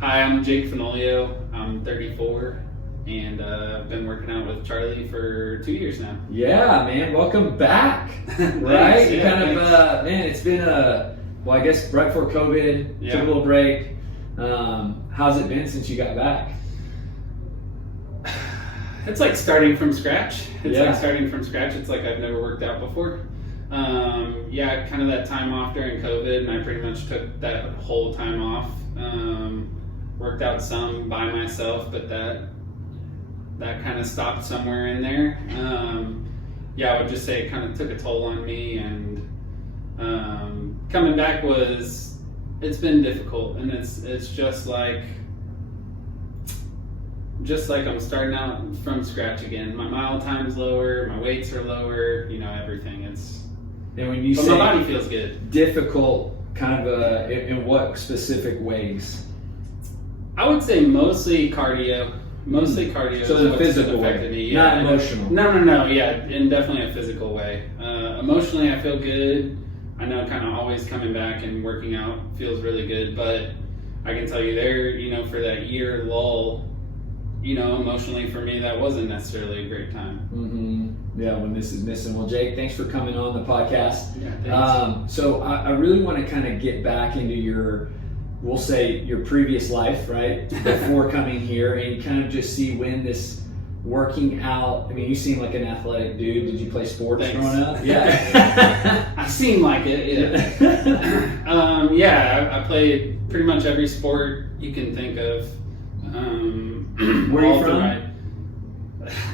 Hi, I'm Jake Fenoglio. I'm 34, and I've been working out with Charlie for 2 years now. Yeah, man, welcome back. Right? Man, it's been I guess right before COVID, took a little break. How's it been since you got back? It's like starting from scratch. It's like I've never worked out before. Kind of that time off during COVID, and I pretty much took that whole time off. Worked out some by myself, but that kind of stopped somewhere in there. I would just say it kind of took a toll on me, and coming back it's been difficult, and it's just like I'm starting out from scratch again. My mile time's lower, my weights are lower, everything. And when you but say my body feels good. Difficult, kind of in what specific ways? I would say mostly cardio. So in a physical way, not emotional. No. Yeah, in definitely a physical way. Emotionally, I feel good. I know kind of always coming back and working out feels really good, but I can tell you there, for that year lull, emotionally for me, that wasn't necessarily a great time. Mm-hmm. Yeah, when this is missing. Well, Jake, thanks for coming on the podcast. Yeah, thanks. So I really want to kind of get back into your previous life, right? Before coming here, and kind of just see when this working out. I mean, you seem like an athletic dude. Did you play sports growing up? Yeah. I seem like it, yeah. I played pretty much every sport you can think of. Where are you from?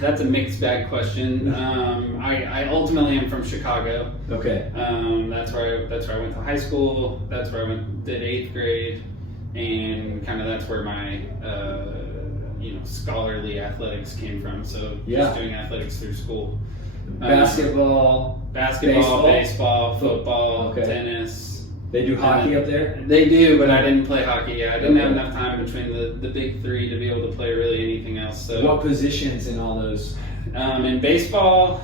That's a mixed bag question. I ultimately am from Chicago. Okay. That's where I went to high school. That's where I did 8th grade, and kind of that's where my scholarly athletics came from. So just doing athletics through school. Basketball, baseball, football, tennis. They do hockey up there? They do, but I didn't play hockey. I didn't have enough time between the big three to be able to play really anything else. So what positions in all those? In baseball,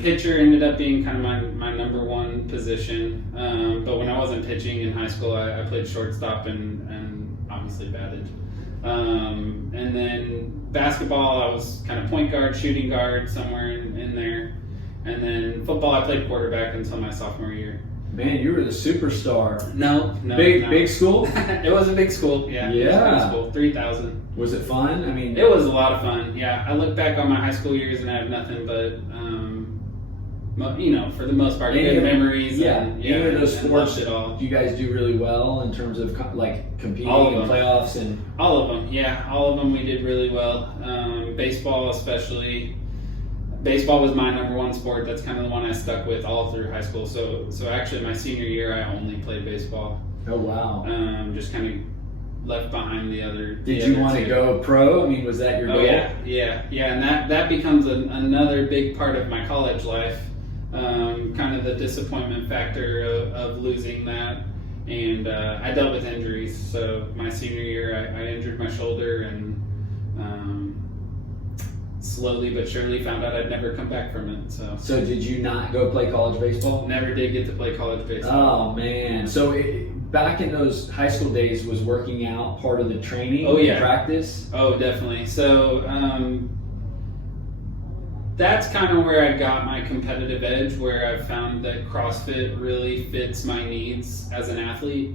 pitcher ended up being kind of my number one position. But when I wasn't pitching in high school, I played shortstop and obviously batted. And then basketball, I was kind of point guard, shooting guard, somewhere in there. And then football, I played quarterback until my sophomore year. Man, you were the superstar. No. Big school? It was a big school, yeah. It was a big school, 3,000. Was it fun? I mean, it was a lot of fun, yeah. I look back on my high school years and I have nothing but, for the most part, good memories. Any of those sports, it all. Do you guys do really well in terms of competing in playoffs? And all of them, yeah. All of them we did really well. Baseball especially. Baseball was my number one sport. That's kind of the one I stuck with all through high school. So actually my senior year, I only played baseball. Oh, wow. Just kind of left behind the other. Did you want to go pro? I mean, was that your goal? Yeah. And that becomes another big part of my college life. Kind of the disappointment factor of losing that. And I dealt with injuries. So my senior year, I injured my shoulder, and slowly but surely found out I'd never come back from it. So did you not go play college baseball? Never did get to play college baseball. Oh, man. So back in those high school days, was working out part of the training? Practice? Oh, definitely. So that's kind of where I got my competitive edge, where I've found that CrossFit really fits my needs as an athlete.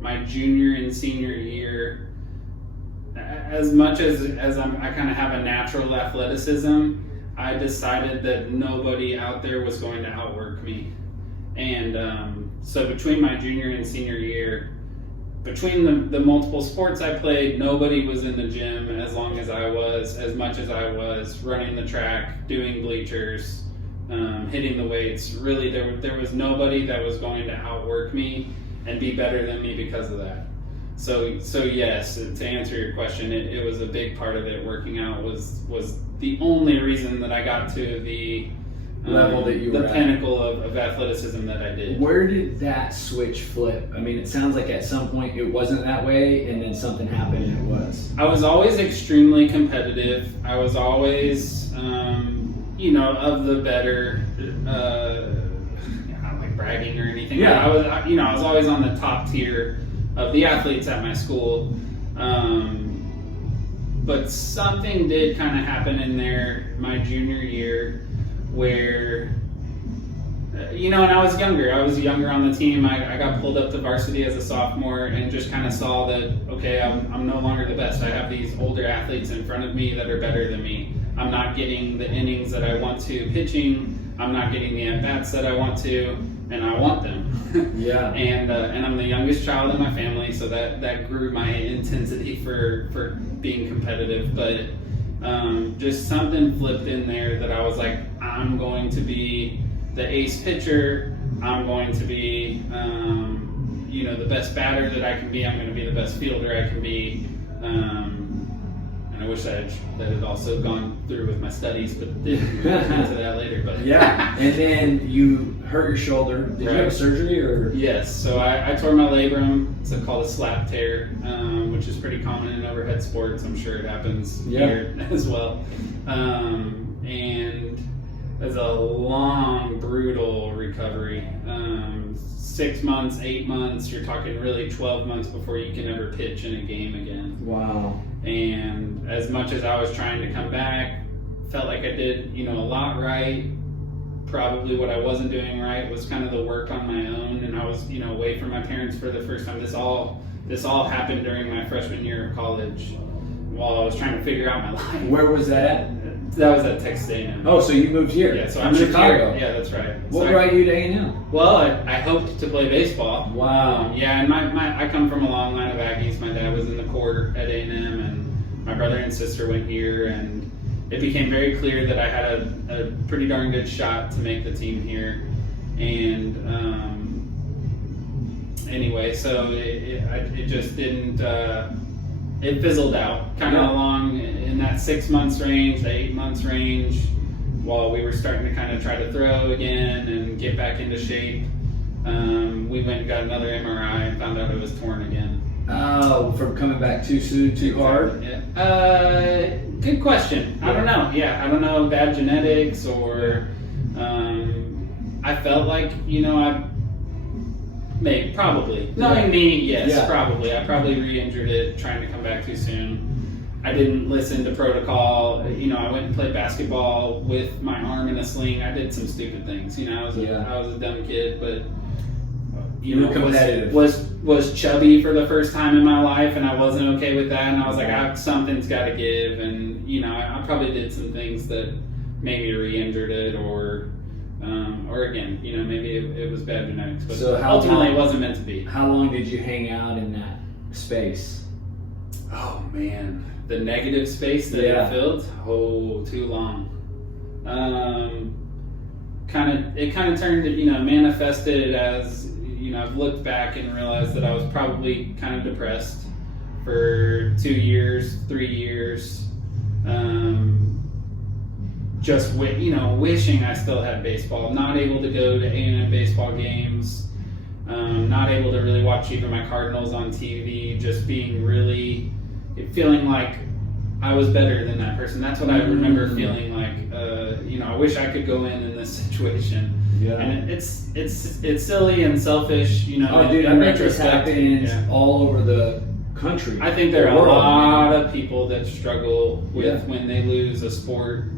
My junior and senior year, as much as I kind of have a natural athleticism, I decided that nobody out there was going to outwork me. And so between my junior and senior year, between the multiple sports I played, nobody was in the gym as much as I was, running the track, doing bleachers, hitting the weights. Really, there was nobody that was going to outwork me and be better than me because of that. So yes, to answer your question, it was a big part of it. Working out was the only reason that I got to the level that you were the pinnacle of athleticism that I did. Where did that switch flip? I mean, it sounds like at some point it wasn't that way, and then something happened and it was. I was always extremely competitive. I was always, of the better, like bragging or anything. Yeah. I was always on the top tier of the athletes at my school. But something did kind of happen in there my junior year where, and I was younger. I was younger on the team. I got pulled up to varsity as a sophomore and just kind of saw that, okay, I'm no longer the best. I have these older athletes in front of me that are better than me. I'm not getting the innings that I want to pitching. I'm not getting the at-bats that I want to, and I want them. Yeah. And I'm the youngest child in my family, so that grew my intensity for being competitive. But just something flipped in there that I was like, I'm going to be the ace pitcher. I'm going to be, the best batter that I can be. I'm going to be the best fielder I can be. And I wish that had also gone through with my studies, but we'll get into that later. But yeah, and then you hurt your shoulder. Did you have a surgery or? Yes, so I tore my labrum. It's called a slap tear, which is pretty common in overhead sports. I'm sure it happens here as well. And it's a long, brutal recovery. 6 months, 8 months, you're talking really 12 months before you can ever pitch in a game again. Wow. And as much as I was trying to come back, felt like I did, a lot right. Probably what I wasn't doing right was kind of the work on my own, and I was, away from my parents for the first time. This all happened during my freshman year of college while I was trying to figure out my life. Where was that at? That was at Texas A&M. Oh, so you moved here? Yeah, so from I'm Chicago. Here. Yeah, that's right. What brought you to A&M? Well, I hoped to play baseball. Wow. And I come from a long line of Aggies. My dad was in the Corps at A&M, and my brother and sister went here, and it became very clear that I had a pretty darn good shot to make the team here. And anyway, so it just didn't. It fizzled out kind of along in that 6 months range, the 8 months range, while we were starting to kind of try to throw again and get back into shape. We went and got another MRI and found out it was torn again. Oh, from coming back too soon, too hard? Yeah. Good question. I don't know. Yeah, I don't know. Bad genetics or I felt like, probably. Knowing me, yes, probably. I probably re-injured it trying to come back too soon. I didn't listen to protocol. I went and played basketball with my arm in a sling. I did some stupid things. I was a dumb kid, but competitive. Was chubby for the first time in my life, and I wasn't okay with that. And I was like, something's got to give. And I probably did some things that maybe re-injured it, or again, maybe it was bad genetics. But so ultimately, it wasn't meant to be. How long did you hang out in that space? Oh man, the negative space that it filled. Oh, too long. It kind of turned, manifested as. I've looked back and realized that I was probably kind of depressed for 2 years, 3 years. Just wishing I still had baseball, not able to go to A&M baseball games, not able to really watch even my Cardinals on TV, just feeling like I was better than that person. That's what I remember feeling like. I wish I could go in this situation. Yeah. And it's silly and selfish, Oh, dude, I bet this happens all over the country. I think there are a lot of people that struggle with when they lose a sport,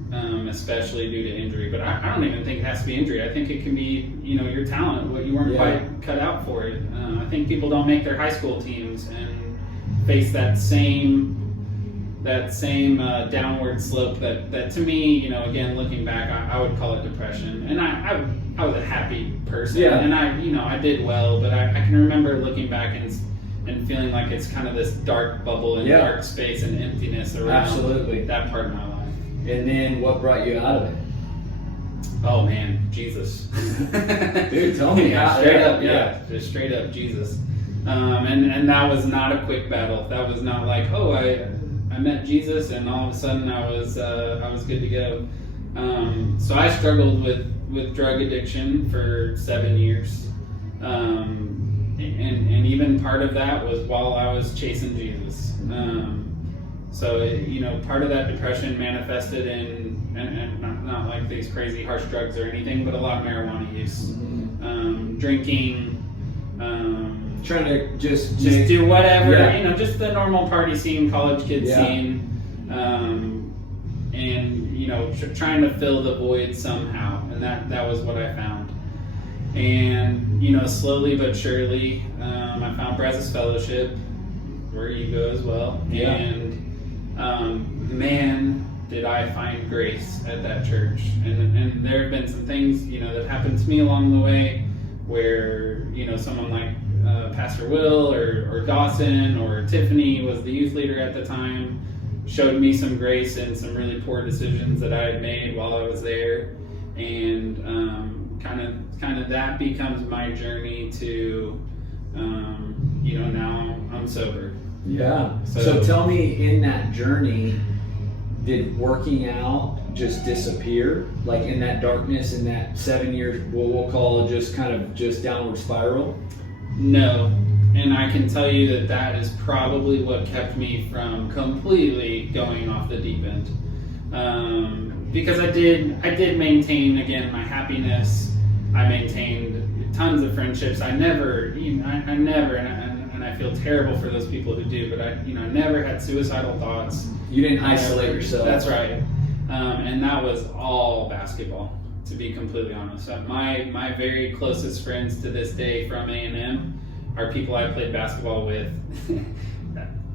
especially due to injury. But I don't even think it has to be injury. I think it can be, your talent, what you weren't quite cut out for it. I think people don't make their high school teams and face that same downward slope that to me, again, looking back, I would call it depression. And I was a happy person, and I did well, but I can remember looking back and feeling like it's kind of this dark bubble and dark space and emptiness around that part of my life. And then what brought you out of it? Oh man, Jesus. Dude, tell me how. Just straight up Jesus. And that was not a quick battle. That was not like, I met Jesus and all of a sudden I was good to go. So I struggled with drug addiction for 7 years. And even part of that was while I was chasing Jesus. So part of that depression manifested in, and not like these crazy harsh drugs or anything, but a lot of marijuana use. drinking, trying to just do whatever, yeah. Just the normal party scene, college kid scene, and trying to fill the void somehow, and that was what I found. And slowly but surely, I found Brazos Fellowship, where you go as well, and man, did I find grace at that church. And there have been some things that happened to me along the way, where someone like Pastor Will or Dawson or Tiffany was the youth leader at the time, showed me some grace in some really poor decisions that I had made while I was there, and kind of that becomes my journey to now I'm sober. Yeah. So tell me, in that journey, did working out just disappear? Like in that darkness, in that 7 years, what we'll call just downward spiral? No. And I can tell you that is probably what kept me from completely going off the deep end. Because I did maintain, again, my happiness. I maintained tons of friendships. I never, and I feel terrible for those people who do, but I never had suicidal thoughts. You didn't isolate yourself. That's right. And that was all basketball, to be completely honest. My very closest friends to this day from A&M are people I played basketball with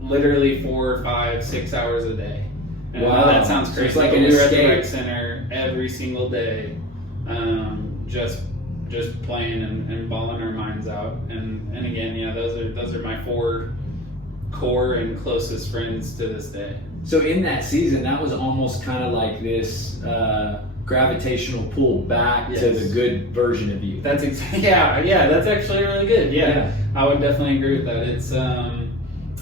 literally 4, 5, 6 hours a day. And wow. I know that sounds crazy. It's like but an we were at escape. the rec center every single day, just playing and balling our minds out. And again, those are my 4 core and closest friends to this day. So in that season, that was almost kind of like this gravitational pull back to the good version of you. That's that's actually really good. Yeah, I would definitely agree with that.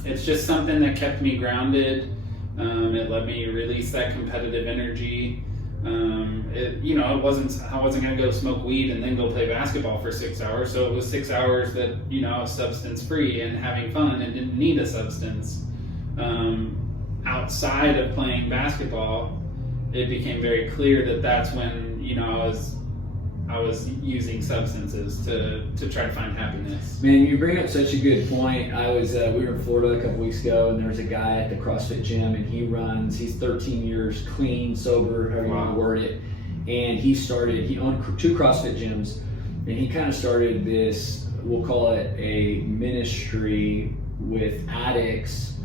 It's just something that kept me grounded. It let me release that competitive energy. I wasn't gonna go smoke weed and then go play basketball for 6 hours. So it was 6 hours that I was substance free and having fun and didn't need a substance. Outside of playing basketball, it became very clear that that's when I was using substances to try to find happiness. Man, you bring up such a good point. I was we were in Florida a couple weeks ago, and there was a guy at the CrossFit gym, and he's 13 years clean, sober, however you want to word it. And he owned 2 CrossFit gyms, and he kind of started this, we'll call it a ministry with addicts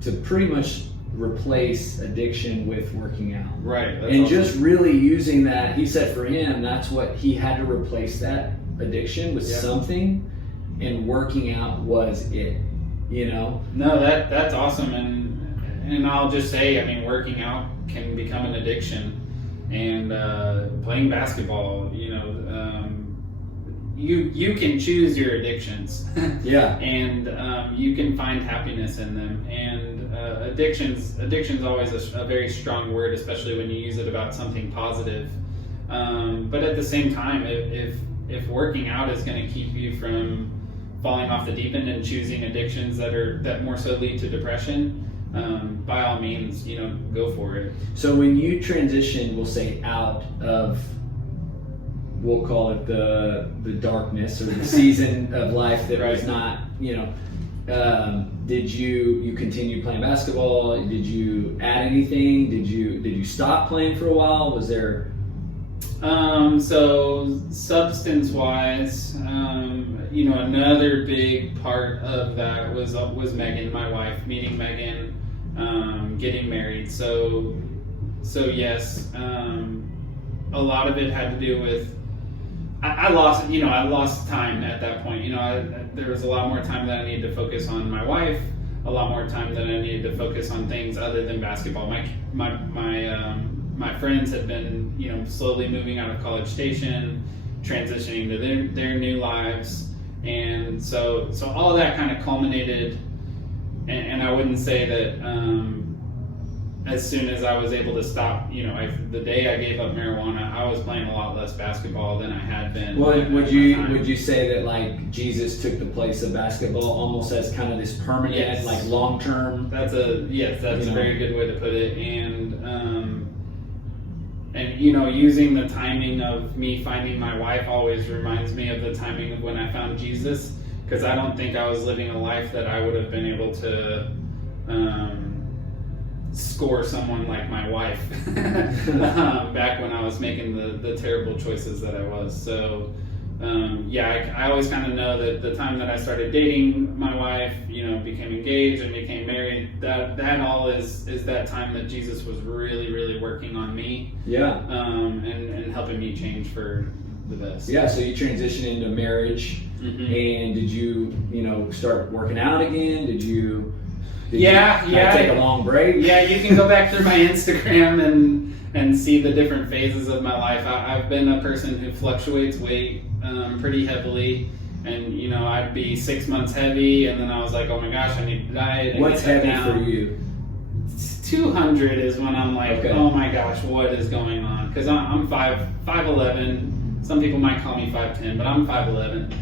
to pretty much replace addiction with working out. Right. And awesome. Just really using that, he said for him, that's what he had to replace that addiction with something, and working out was it, No, that's awesome. And I'll just say, working out can become an addiction, and playing basketball, you can choose your addictions. And you can find happiness in them. And addiction's always a very strong word, especially when you use it about something positive. But at the same time, if working out is going to keep you from falling off the deep end and choosing addictions that more so lead to depression, by all means, go for it. So when you transition, we'll say, out of, we'll call it the darkness or the season of life that was not, did you continue playing basketball? Did you add anything? Did you stop playing for a while? Was there? So substance wise, another big part of that was Megan, my wife, meeting Megan, getting married. So yes, a lot of it had to do with, I lost time at that point. There was a lot more time that I needed to focus on my wife, a lot more time that I needed to focus on things other than basketball. My friends had been, slowly moving out of College Station, transitioning to their new lives, and so all of that kind of culminated. And I wouldn't say that as soon as I was able to stop, the day I gave up marijuana, I was playing a lot less basketball than I had been. Would you say that like Jesus took the place of basketball almost as kind of this permanent, like long term? That's a very good way to put it. And And, you know, using the timing of me finding my wife always reminds me of the timing of when I found Jesus, because I don't think I was living a life that I would have been able to score someone like my wife back when I was making the terrible choices that I was. So, I always kind of know that the time that I started dating my wife, you know, became engaged and became married, that all is that time that Jesus was really, really working on me. Yeah. And helping me change for the best. Yeah, so you transitioned into marriage, and did you, you know, start working out again? Did you take a long break? Yeah, you can go back through my Instagram and see the different phases of my life. I've been a person who fluctuates weight pretty heavily, and you know, I'd be 6 months heavy, and then I was like, oh my gosh, I need to diet. What's heavy for you? 200 is when I'm like, oh my gosh, what is going on? Because I'm 5'11". Some people might call me 5'10", but I'm 5'11".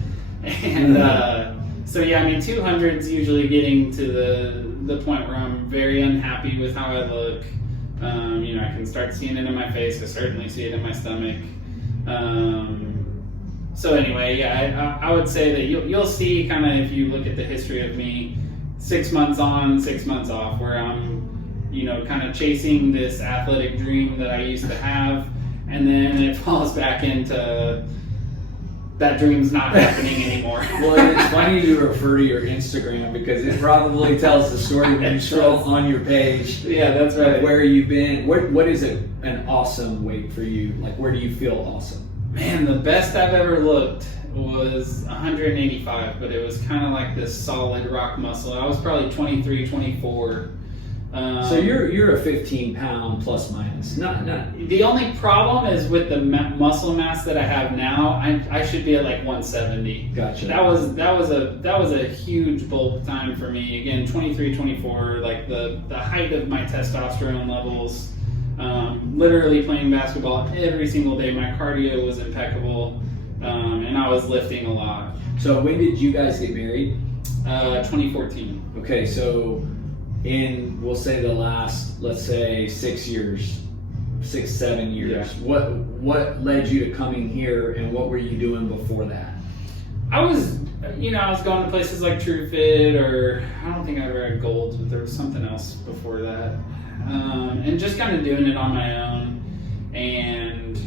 And so yeah, I mean, 200 is usually getting to the point where I'm very unhappy with how I look. You know, I can start seeing it in my face. I certainly see it in my stomach. So anyway, yeah, I would say that you'll see kind of, if you look at the history of me, 6 months on, 6 months off, where I'm, you know, kind of chasing this athletic dream that I used to have, and then it falls back into that dream's not happening anymore. Well, it's funny you refer to your Instagram, because it probably tells the story when you scroll on your page. Yeah, that's right. Where you've been. What is an awesome weight for you? Like, where do you feel awesome? Man, the best I've ever looked was 185, but it was kind of like this solid rock muscle. I was probably 23, 24. So you're a 15-pound plus minus. Not. The only problem is with the muscle mass that I have now. I should be at like 170. Gotcha. That was a huge bulk time for me. Again, 23, 24, like the height of my testosterone levels. Literally playing basketball every single day. My cardio was impeccable, and I was lifting a lot. So when did you guys get married? 2014. Okay, so in, we'll say, the last, let's say 6 years, 7 years, what led you to coming here, and what were you doing before that? I was going to places like TrueFit, or I don't think I ever had Gold, but there was something else before that. And just kind of doing it on my own. And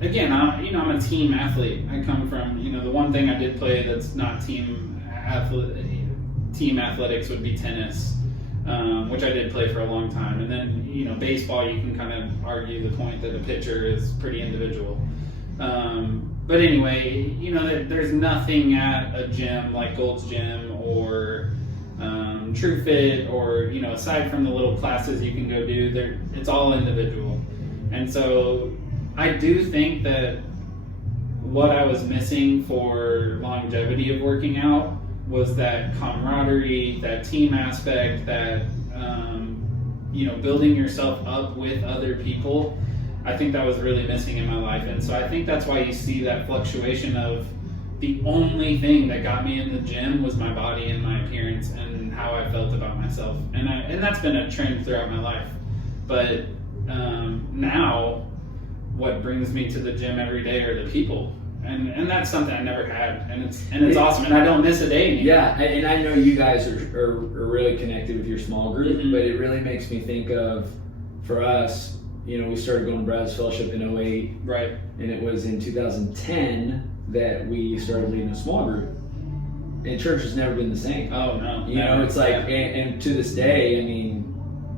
again, I'm a team athlete. I come from, the one thing I did play that's not team athletics would be tennis, which I did play for a long time. And then, baseball, you can kind of argue the point that a pitcher is pretty individual. But anyway, there's nothing at a gym like Gold's Gym or TrueFit, or aside from the little classes you can go do, it's all individual. And so I do think that what I was missing for longevity of working out was that camaraderie, that team aspect, that building yourself up with other people. I think that was really missing in my life. And so I think that's why you see that fluctuation of the only thing that got me in the gym was my body and my appearance and how I felt about myself. And that's been a trend throughout my life. But now what brings me to the gym every day are the people. And that's something I never had. And it's awesome. And I don't miss a day anymore. Yeah, and I know you guys are really connected with your small group, but it really makes me think of, for us, we started going to Brazos Fellowship in 2008. Right. And it was in 2010 that we started leading a small group. And church has never been the same. Oh, no. It's like, and to this day,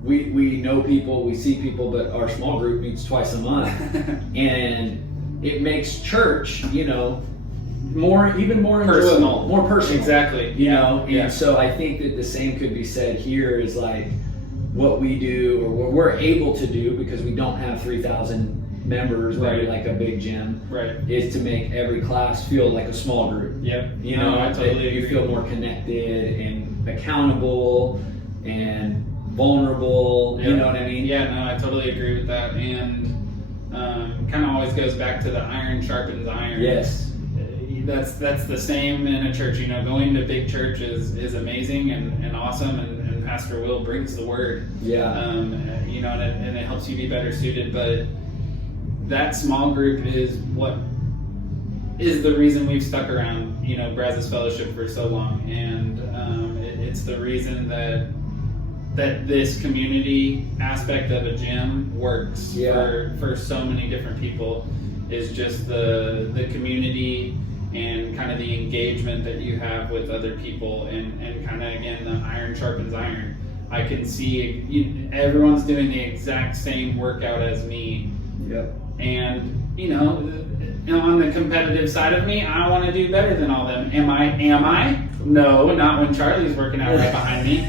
we know people, we see people, but our small group meets twice a month. And it makes church, even more personal. More personal. Exactly. And so I think that the same could be said here, is like what we do, or what we're able to do, because we don't have 3,000 members, maybe like a big gym, is to make every class feel like a small group. Yep. I totally agree. You feel more connected and accountable and vulnerable. Yep. You know what I mean? Yeah, no, I totally agree with that. And kind of always goes back to the iron sharpens iron. Yes. That's the same in a church. Going to big church is amazing and awesome, and Pastor Will brings the word. Yeah. And it helps you be better suited. But that small group is what is the reason we've stuck around, Brazos Fellowship for so long, and it's the reason that this community aspect of a gym works for so many different people, is just the community and kind of the engagement that you have with other people, and kind of, again, the iron sharpens iron. I can see everyone's doing the exact same workout as me. Yep. And on the competitive side of me, I want to do better than all them. Am I? No, not when Charlie's working out right behind me.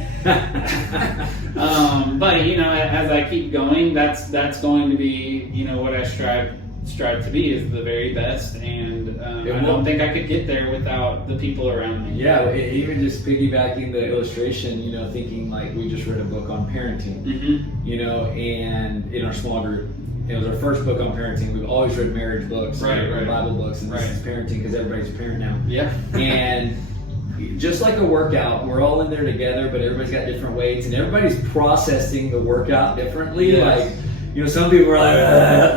But as I keep going, that's going to be what I strive to be, is the very best, and I don't think I could get there without the people around me. Yeah, even just piggybacking the illustration, thinking like we just read a book on parenting, and in our small group, it was our first book on parenting. We've always read marriage books, right. Bible books, and this is parenting because everybody's a parent now. Yeah. And just like a workout, we're all in there together, but everybody's got different weights, and everybody's processing the workout differently. Yes. Like, some people are like,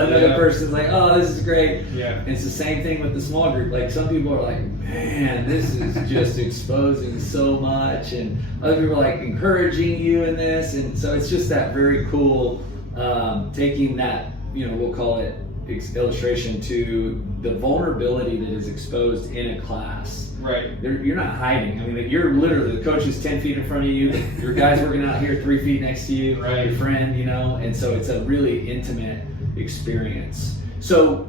another person's like, oh, this is great. Yeah. And it's the same thing with the small group. Like, some people are like, man, this is just exposing so much, and other people are like encouraging you in this, and so it's just that very cool, taking that, we'll call it illustration, to the vulnerability that is exposed in a class. Right. You're not hiding. I mean, like, you're literally, the coach is 10 feet in front of you, your guy's working out here 3 feet next to you, your friend, and so it's a really intimate experience. So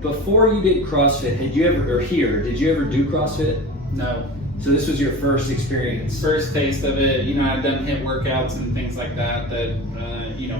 before you did CrossFit, did you ever do CrossFit? No. So this was your first experience? First taste of it. I've done HIIT workouts and things like that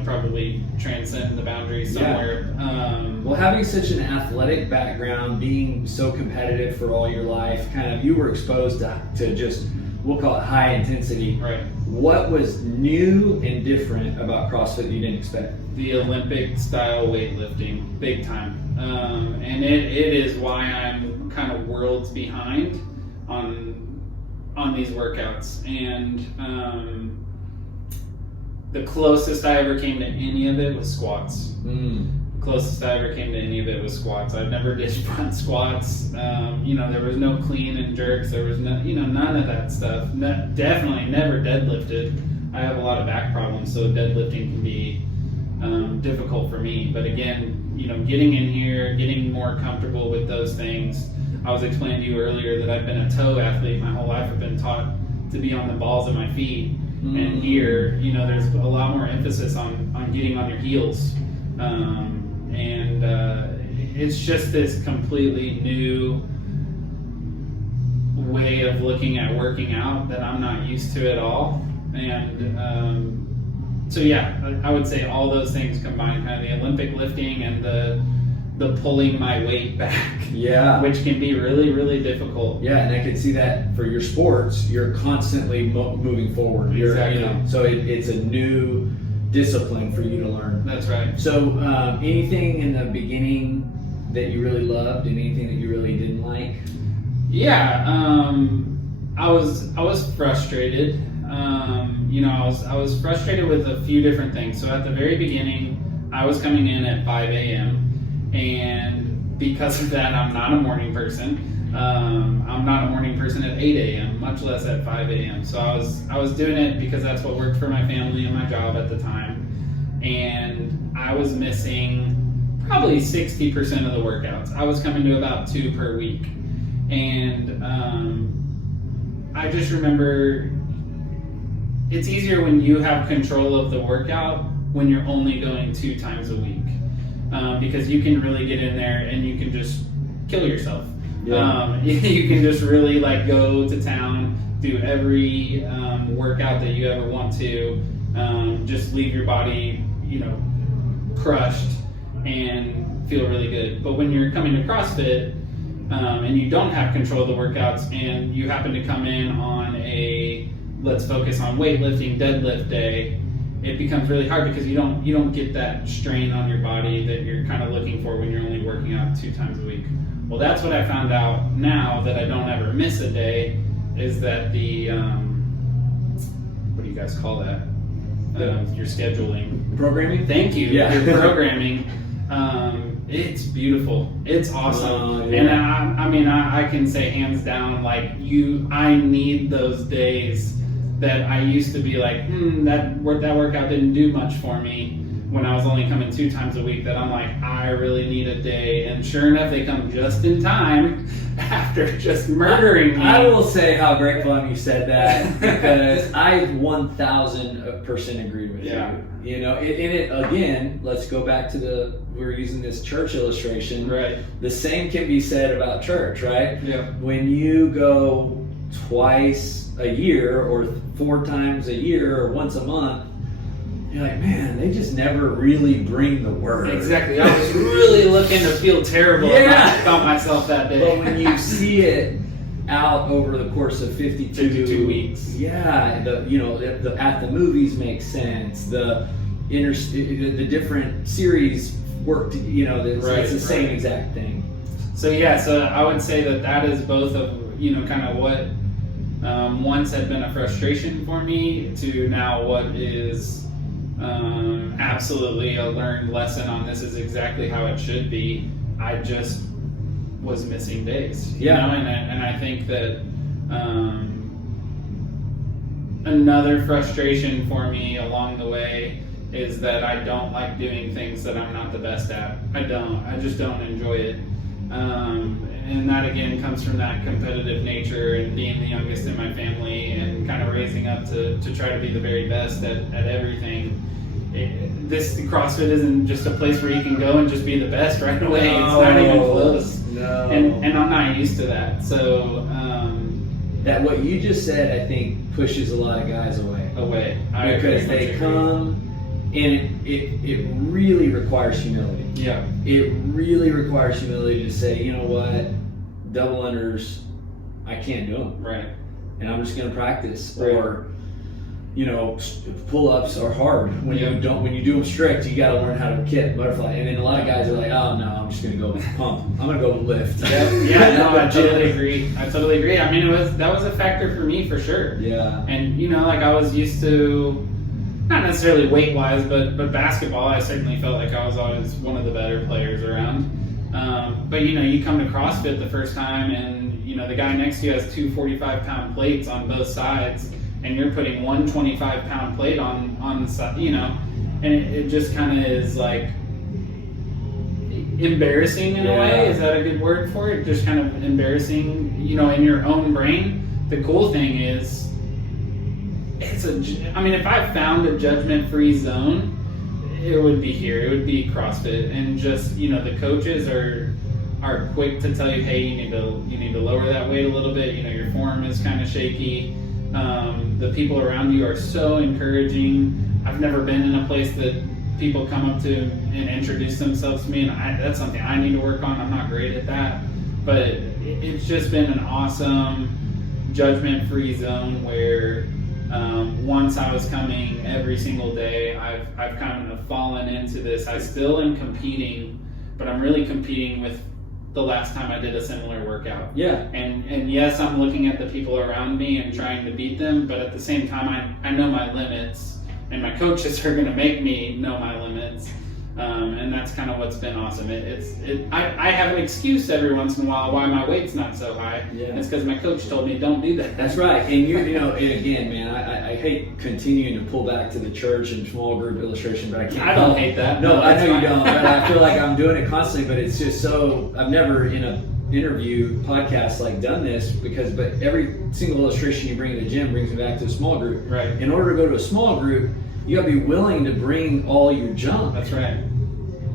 probably transcend the boundaries somewhere. Yeah. Well, having such an athletic background, being so competitive for all your life, you were exposed to just, we'll call it high intensity. Right. What was new and different about CrossFit that you didn't expect? The Olympic style weightlifting, big time. And it is why I'm kind of worlds behind on these workouts, and the closest I ever came to any of it was squats. Closest I ever came to any of it was squats. I've never did front squats. There was no clean and jerks. There was none of that stuff. Definitely never deadlifted. I have a lot of back problems, so deadlifting can be difficult for me. But again, getting in here, getting more comfortable with those things. I was explaining to you earlier that I've been a toe athlete my whole life. I've been taught to be on the balls of my feet. And here, there's a lot more emphasis on getting on your heels. And it's just this completely new way of looking at working out that I'm not used to at all. And so yeah, I would say all those things combined, kind of the Olympic lifting and the pulling my weight back, which can be really, really difficult. Yeah, and I can see that for your sports, you're constantly moving forward. Exactly. So it's a new discipline for you to learn. That's right. So anything in the beginning that you really loved, and anything that you really didn't like? Yeah, I was frustrated. I was frustrated with a few different things. So at the very beginning, I was coming in at 5 a.m. and because of that, I'm not a morning person. I'm not a morning person at 8 a.m., much less at 5 a.m. So I was doing it because that's what worked for my family and my job at the time. And I was missing probably 60% of the workouts. I was coming to about 2 per week. And I just remember it's easier when you have control of the workout when you're only going 2 times a week. Because you can really get in there and you can just kill yourself. Yeah. You can just really go to town, do every workout that you ever want to, just leave your body, crushed and feel really good. But when you're coming to CrossFit and you don't have control of the workouts, and you happen to come in on a let's focus on weightlifting deadlift day, it becomes really hard because you don't get that strain on your body that you're kind of looking for when you're only working out 2 times a week. Well, that's what I found out now that I don't ever miss a day, is that the what do you guys call that? Your scheduling. Programming? Thank you. Yeah. Your programming It's beautiful. It's awesome. Yeah. And I mean, I can say hands down, like I need those days that I used to be like, that workout didn't do much for me when I was only coming 2 times a week, that I'm like, I really need a day. And sure enough, they come just in time after just murdering me. I will say how grateful I am you said that, because I 1000% agree with you. You know, again, let's go back to we're using this church illustration. Right. The same can be said about church, right? Yeah. When you go twice a year or 4 times a year or once a month, you're like, man, they just never really bring the word. Exactly. I was really looking to feel terrible about myself that day. But when you see it out over the course of 52 weeks. Yeah, the at the movies makes sense. The different series work. It's the same exact thing. So I would say that is both of kind of what once had been a frustration for me to now what is absolutely a learned lesson on this is exactly how it should be. I just was missing days, you know, and I think that another frustration for me along the way is that I don't like doing things that I'm not the best at. I just don't enjoy it. And that again comes from that competitive nature and being the youngest in my family and kind of raising up to try to be the very best at everything. This CrossFit isn't just a place where you can go and just be the best right away. It's not even close. No. And I'm not used to that. So that what you just said, I think, pushes a lot of guys away. Because they come and it really requires humility. Yeah. It really requires humility to say, you know what, double unders, I can't do them. Right. And I'm just going to practice. Right. Or, pull-ups are hard. When you do them strict, you got to learn how to kick, butterfly. And then a lot of guys are like, oh no, I'm just going to go pump. I'm going to go lift. I totally agree. I mean, that was a factor for me for sure. Yeah. And like I was used to, not necessarily weight-wise, but basketball, I certainly felt like I was always one of the better players around. But you come to CrossFit the first time and the guy next to you has 2 45-pound plates on both sides, and you're putting one 25-pound plate on the side, and it just kind of is like embarrassing in a way. Is that a good word for it? Just kind of embarrassing, in your own brain. The cool thing is, if I found a judgment-free zone, it would be here. It would be CrossFit, and just the coaches are quick to tell you, hey, you need to lower that weight a little bit. Your form is kind of shaky. The people around you are so encouraging. I've never been in a place that people come up to and introduce themselves to me, and that's something I need to work on. I'm not great at that, but it's just been an awesome judgment-free zone where once I was coming every single day, I've kind of fallen into this. I still am competing, but I'm really competing with the last time I did a similar workout. Yeah. And yes, I'm looking at the people around me and trying to beat them, but at the same time, I know my limits, and my coaches are going to make me know my limits. And that's kind of what's been awesome. I have an excuse every once in a while why my weight's not so high. Yeah. It's because my coach told me don't do that. That's right. And and again, man, I hate continuing to pull back to the church and small group illustration, but I can't. I don't hate that. No, I know you don't. But I feel like I'm doing it constantly, but it's just so, I've never in a interview podcast done this but every single illustration you bring to the gym brings me back to a small group. Right. In order to go to a small group, you got to be willing to bring all your junk. That's right.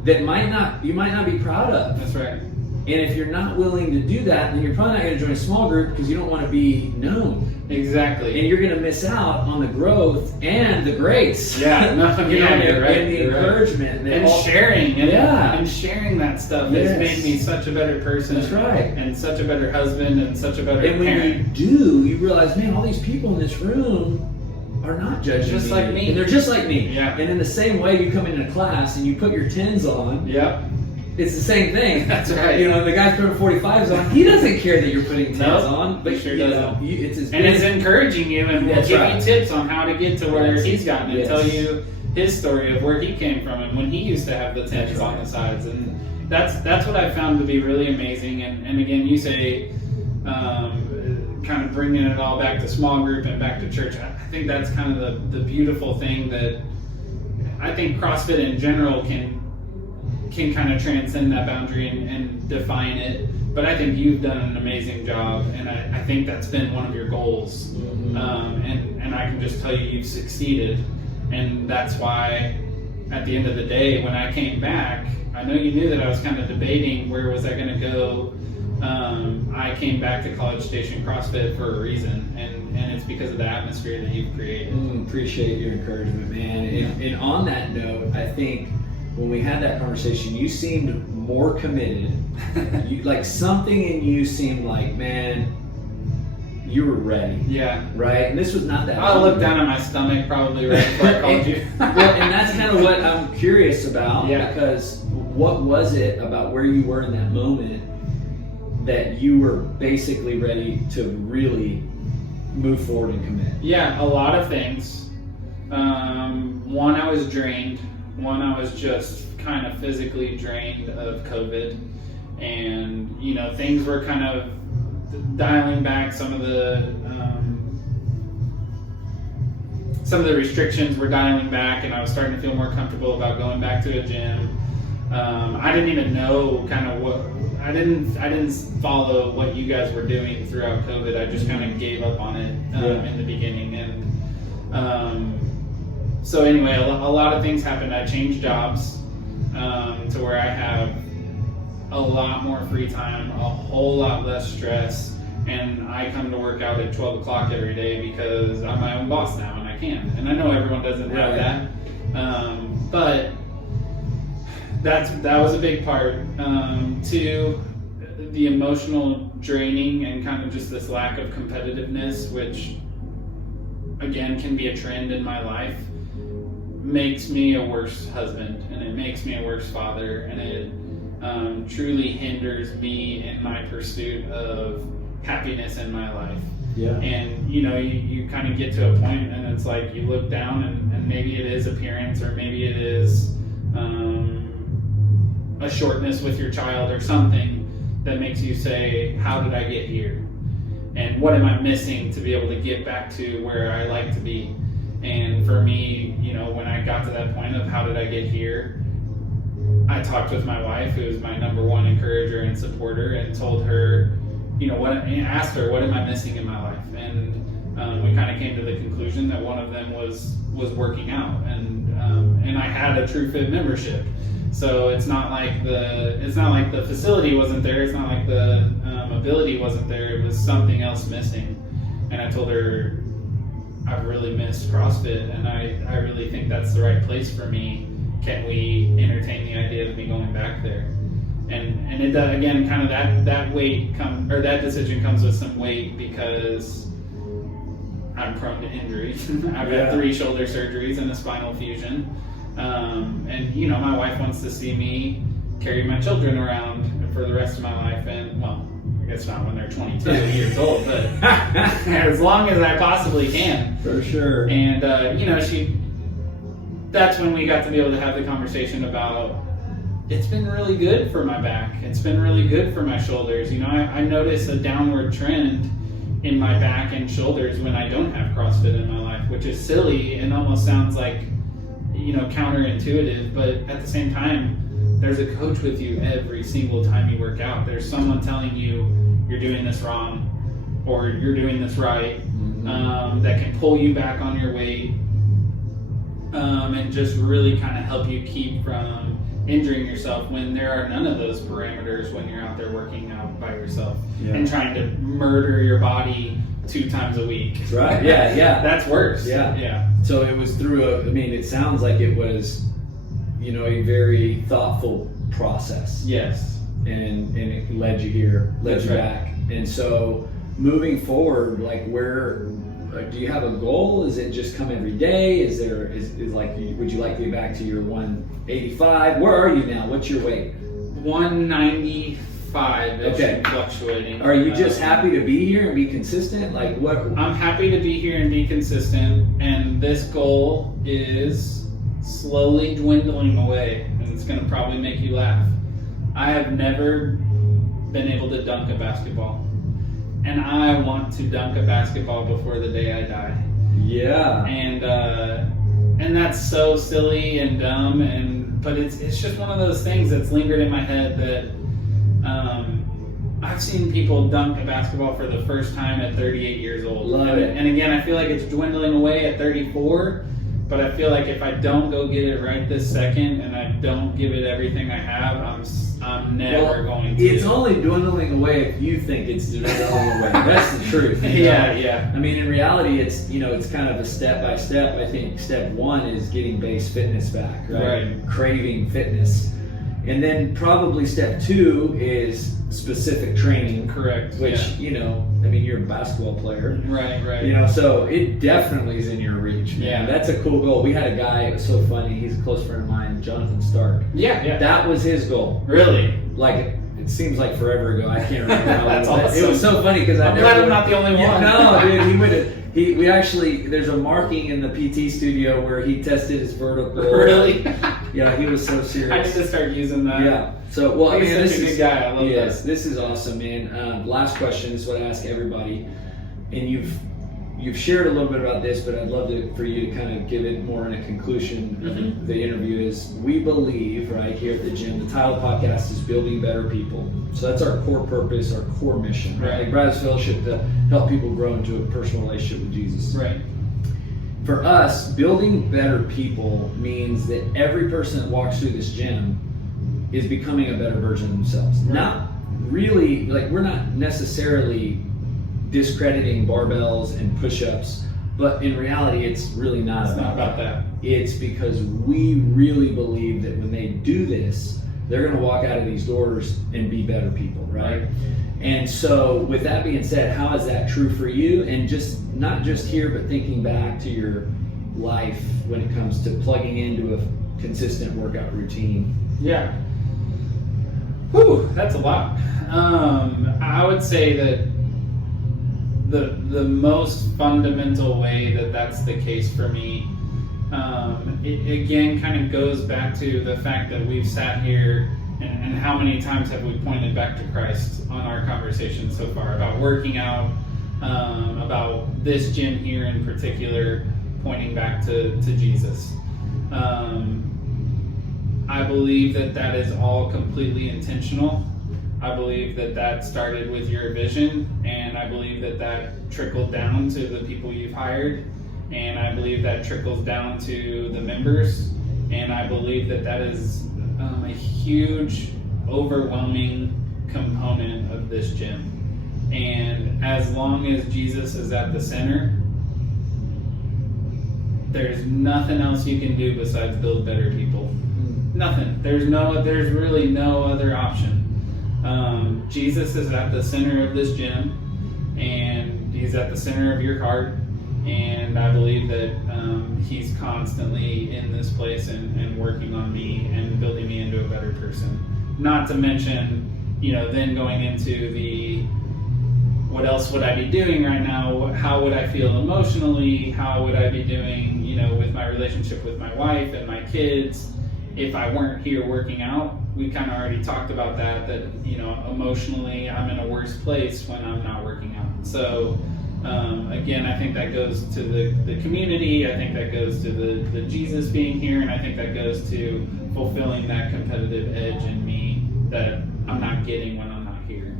That you might not be proud of. That's right. And if you're not willing to do that, then you're probably not going to join a small group because you don't want to be known. Exactly. And you're going to miss out on the growth and the grace. Yeah, nothing. You're right. And the encouragement. And sharing. And sharing that stuff has made me such a better person. That's right. And such a better husband and such a better parent. And when you do, you realize, man, all these people in this room are not judging just like me. And they're just like me. Yeah. And in the same way, you come into class and you put your 10s on. Yep. It's the same thing. That's right. The guy's putting 45s on. He doesn't care that you're putting 10s on. But he sure doesn't. It's encouraging you, and will give you tips on how to get to where he's gotten, and tell you his story of where he came from and when he used to have the 10s on the sides. And that's what I found to be really amazing. And again, you say kind of bringing it all back to small group and back to church. I think that's kind of the beautiful thing that I think CrossFit in general can kind of transcend that boundary and define it. But I think you've done an amazing job, and I think that's been one of your goals. Mm-hmm. And I can just tell you you've succeeded. And that's why at the end of the day, when I came back, I know you knew that I was kind of debating where was I going to go. I came back to College Station CrossFit for a reason, and it's because of the atmosphere that you've created. Appreciate your encouragement, man. And on that note, I think when we had that conversation, you seemed more committed. Like something in you seemed like, man, you were ready. Yeah. Right? And this was not that. I looked down at my stomach probably right before I called you. And that's kind of what I'm curious about. Yeah. Because what was it about where you were in that moment that you were basically ready to really move forward and commit? Yeah, a lot of things. One, I was drained. One, I was just kind of physically drained of COVID. And, you know, things were kind of dialing back. Some of the restrictions were dialing back, and I was starting to feel more comfortable about going back to a gym. I didn't even know kind of what, I didn't follow what you guys were doing throughout COVID. I just kind of gave up on it in the beginning. And so anyway, a lot of things happened. I changed jobs to where I have a lot more free time, a whole lot less stress, and I come to work out at 12 o'clock every day because I'm my own boss now and I can. And I know everyone doesn't have that, but that was a big part. Two, the emotional draining and kind of just this lack of competitiveness, which again can be a trend in my life, makes me a worse husband, and it makes me a worse father, and it truly hinders me in my pursuit of happiness in my life. Yeah. And you know, you kind of get to a point and it's like you look down and maybe it is appearance, or maybe it is a shortness with your child or something that makes you say, how did I get here? And what am I missing to be able to get back to where I like to be? And for me, you know, when I got to that point of how did I get here, I talked with my wife, who is my number one encourager and supporter, and told her, you know, asked her, what am I missing in my life? And we kind of came to the conclusion that one of them was working out, and I had a TrueFit membership. So it's not like the facility wasn't there. It's not like the ability wasn't there. It was something else missing. And I told her, I've really missed CrossFit, and I really think that's the right place for me. Can we entertain the idea of me going back there? And it again, kind of that weight that decision comes with some weight because I'm prone to injury. I've had 3 shoulder surgeries and a spinal fusion. And you know, my wife wants to see me carry my children around for the rest of my life, and well, I guess not when they're 22 years old, but as long as I possibly can. For sure. And you know, that's when we got to be able to have the conversation about, it's been really good for my back. It's been really good for my shoulders. You know, I notice a downward trend in my back and shoulders when I don't have CrossFit in my life, which is silly and almost sounds like, you know, counterintuitive, but at the same time, there's a coach with you every single time you work out. There's someone telling you you're doing this wrong or you're doing this right, that can pull you back on your weight, and just really kind of help you keep from injuring yourself when there are none of those parameters when you're out there working out by yourself and trying to murder your body 2 times a week. Right. Yeah. That's worse. Yeah. So it was through it sounds like it was, you know, a very thoughtful process. Yes. And it led you here, led you back. And so moving forward, like do you have a goal? Is it just come every day? Is would you like to be back to your 185? Where are you now? What's your weight? 195. It's been fluctuating. Are you just happy to be here and be consistent? Like what? I'm happy to be here and be consistent, and this goal is slowly dwindling away, and it's going to probably make you laugh. I have never been able to dunk a basketball. And I want to dunk a basketball before the day I die. Yeah. And that's so silly and dumb, but it's just one of those things that's lingered in my head that I've seen people dunk a basketball for the first time at 38 years old. Love it. And again, I feel like it's dwindling away at 34, but I feel like if I don't go get it right this second and I don't give it everything I have, I'm never going to. It's only dwindling away if you think it's dwindling away. That's the truth. Yeah. I mean, in reality, it's kind of a step by step. I think step one is getting base fitness back, right? Craving fitness. And then probably step two is specific training. Correct. Which, I mean, you're a basketball player. Right. So it definitely is in your reach. Man. Yeah. That's a cool goal. We had a guy, it was so funny, he's a close friend of mine, Jonathan Stark. Yeah. That was his goal. Really? Like, it seems like forever ago. I can't remember how That's long. awesome. It was so funny because I'm glad I'm not the only one. No, dude, he would have. We actually, there's a marking in the PT studio where he tested his vertical. Really? Yeah, he was so serious. I need to start using that. Yeah. So, well, He's this such a is good guy. I love that. This is awesome, man. Last question is what I ask everybody, and you've shared a little bit about this, but I'd love for you to kind of give it more in a conclusion. Mm-hmm. The interview is, we believe right here at the gym. The title of the podcast is Building Better People. So that's our core purpose, our core mission, right? Like Brazos Fellowship, to help people grow into a personal relationship with Jesus. Right. For us, building better people means that every person that walks through this gym is becoming a better version of themselves. Right. Not really, like, we're not necessarily discrediting barbells and push-ups, but in reality, it's really not about that. It's because we really believe that when they do this, they're going to walk out of these doors and be better people, right? And so with that being said, how is that true for you? And just not just here, but thinking back to your life when it comes to plugging into a consistent workout routine. Yeah. Whew, that's a lot. I would say that the most fundamental way that that's the case for me, it again kind of goes back to the fact that we've sat here and how many times have we pointed back to Christ on our conversation so far about working out, about this gym here in particular, pointing back to Jesus. I believe that is all completely intentional. I believe that started with your vision, and I believe that trickled down to the people you've hired, and I believe that trickles down to the members, and I believe that is a huge, overwhelming component of this gym. And as long as Jesus is at the center, there's nothing else you can do besides build better people. Nothing. There's really no other option. Jesus is at the center of this gym, and he's at the center of your heart, and I believe that he's constantly in this place and working on me and building me into a better person. Not to mention, then going into the what else would I be doing right now? How would I feel emotionally? How would I be doing, with my relationship with my wife and my kids if I weren't here working out? We kind of already talked about that emotionally I'm in a worse place when I'm not working out. So again, I think that goes to the community. I think that goes to the Jesus being here, and I think that goes to fulfilling that competitive edge in me that I'm not getting when I'm not here.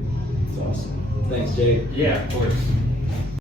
That's awesome. Thanks, Jake. Yeah, of course.